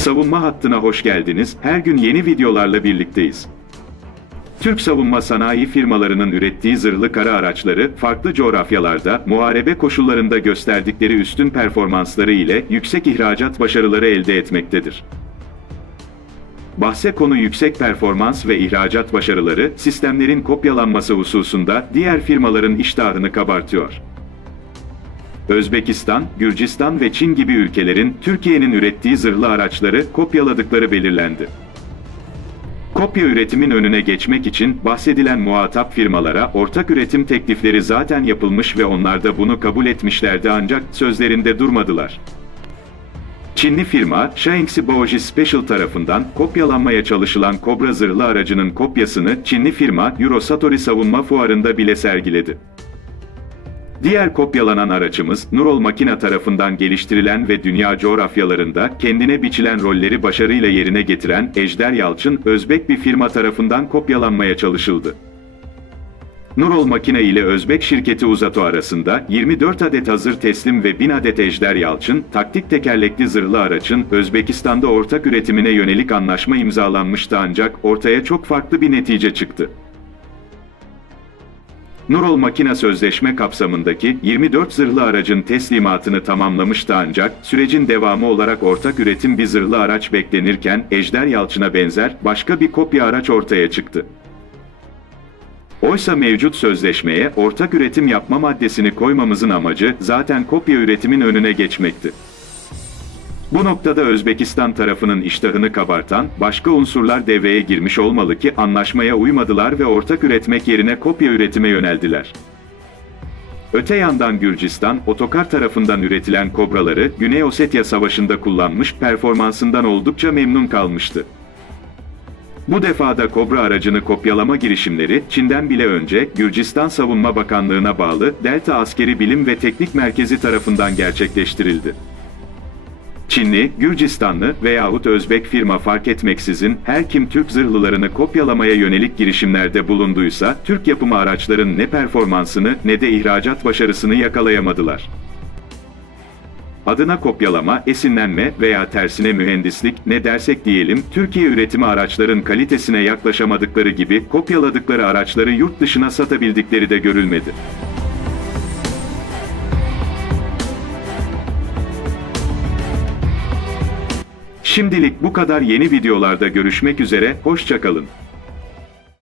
savunma hattına hoş geldiniz. Her gün yeni videolarla birlikteyiz. Türk savunma sanayi firmalarının ürettiği zırhlı kara araçları farklı coğrafyalarda muharebe koşullarında gösterdikleri üstün performansları ile yüksek ihracat başarıları elde etmektedir. Bahse konu yüksek performans ve ihracat başarıları sistemlerin kopyalanması hususunda diğer firmaların iştahını kabartıyor. Özbekistan, Gürcistan ve Çin gibi ülkelerin Türkiye'nin ürettiği zırhlı araçları kopyaladıkları belirlendi. Kopya üretimin önüne geçmek için bahsedilen muhatap firmalara ortak üretim teklifleri zaten yapılmış ve onlar da bunu kabul etmişlerdi ancak sözlerinde durmadılar. Çinli firma Shaanxi Baoji Special tarafından kopyalanmaya çalışılan Kobra zırhlı aracının kopyasını Çinli firma Eurosatori Savunma Fuarı'nda bile sergiledi. Diğer kopyalanan araçımız Nurol Makina tarafından geliştirilen ve dünya coğrafyalarında kendine biçilen rolleri başarıyla yerine getiren Ejder Yalçın Özbek bir firma tarafından kopyalanmaya çalışıldı. Nurol Makine ile Özbek şirketi Uzato arasında 24 adet hazır teslim ve 1000 adet Ejder Yalçın taktik tekerlekli zırhlı aracın Özbekistan'da ortak üretimine yönelik anlaşma imzalanmıştı ancak ortaya çok farklı bir netice çıktı. Nurol Makina Sözleşme kapsamındaki 24 zırhlı aracın teslimatını tamamlamıştı ancak sürecin devamı olarak ortak üretim bir zırhlı araç beklenirken Ejder Yalçın'a benzer başka bir kopya araç ortaya çıktı. Oysa mevcut sözleşmeye ortak üretim yapma maddesini koymamızın amacı zaten kopya üretimin önüne geçmekti. Bu noktada Özbekistan tarafının iştahını kabartan başka unsurlar devreye girmiş olmalı ki anlaşmaya uymadılar ve ortak üretmek yerine kopya üretime yöneldiler. Öte yandan Gürcistan, otokar tarafından üretilen kobraları Güney Ossetya Savaşı'nda kullanmış performansından oldukça memnun kalmıştı. Bu defada Kobra aracını kopyalama girişimleri Çin'den bile önce Gürcistan Savunma Bakanlığı'na bağlı Delta Askeri Bilim ve Teknik Merkezi tarafından gerçekleştirildi. Çinli, Gürcistanlı veyahut Özbek firma fark etmeksizin her kim Türk zırhlılarını kopyalamaya yönelik girişimlerde bulunduysa Türk yapımı araçların ne performansını ne de ihracat başarısını yakalayamadılar. Adına kopyalama, esinlenme veya tersine mühendislik ne dersek diyelim, Türkiye üretimi araçların kalitesine yaklaşamadıkları gibi kopyaladıkları araçları yurt dışına satabildikleri de görülmedi. Şimdilik bu kadar yeni videolarda görüşmek üzere, hoşçakalın.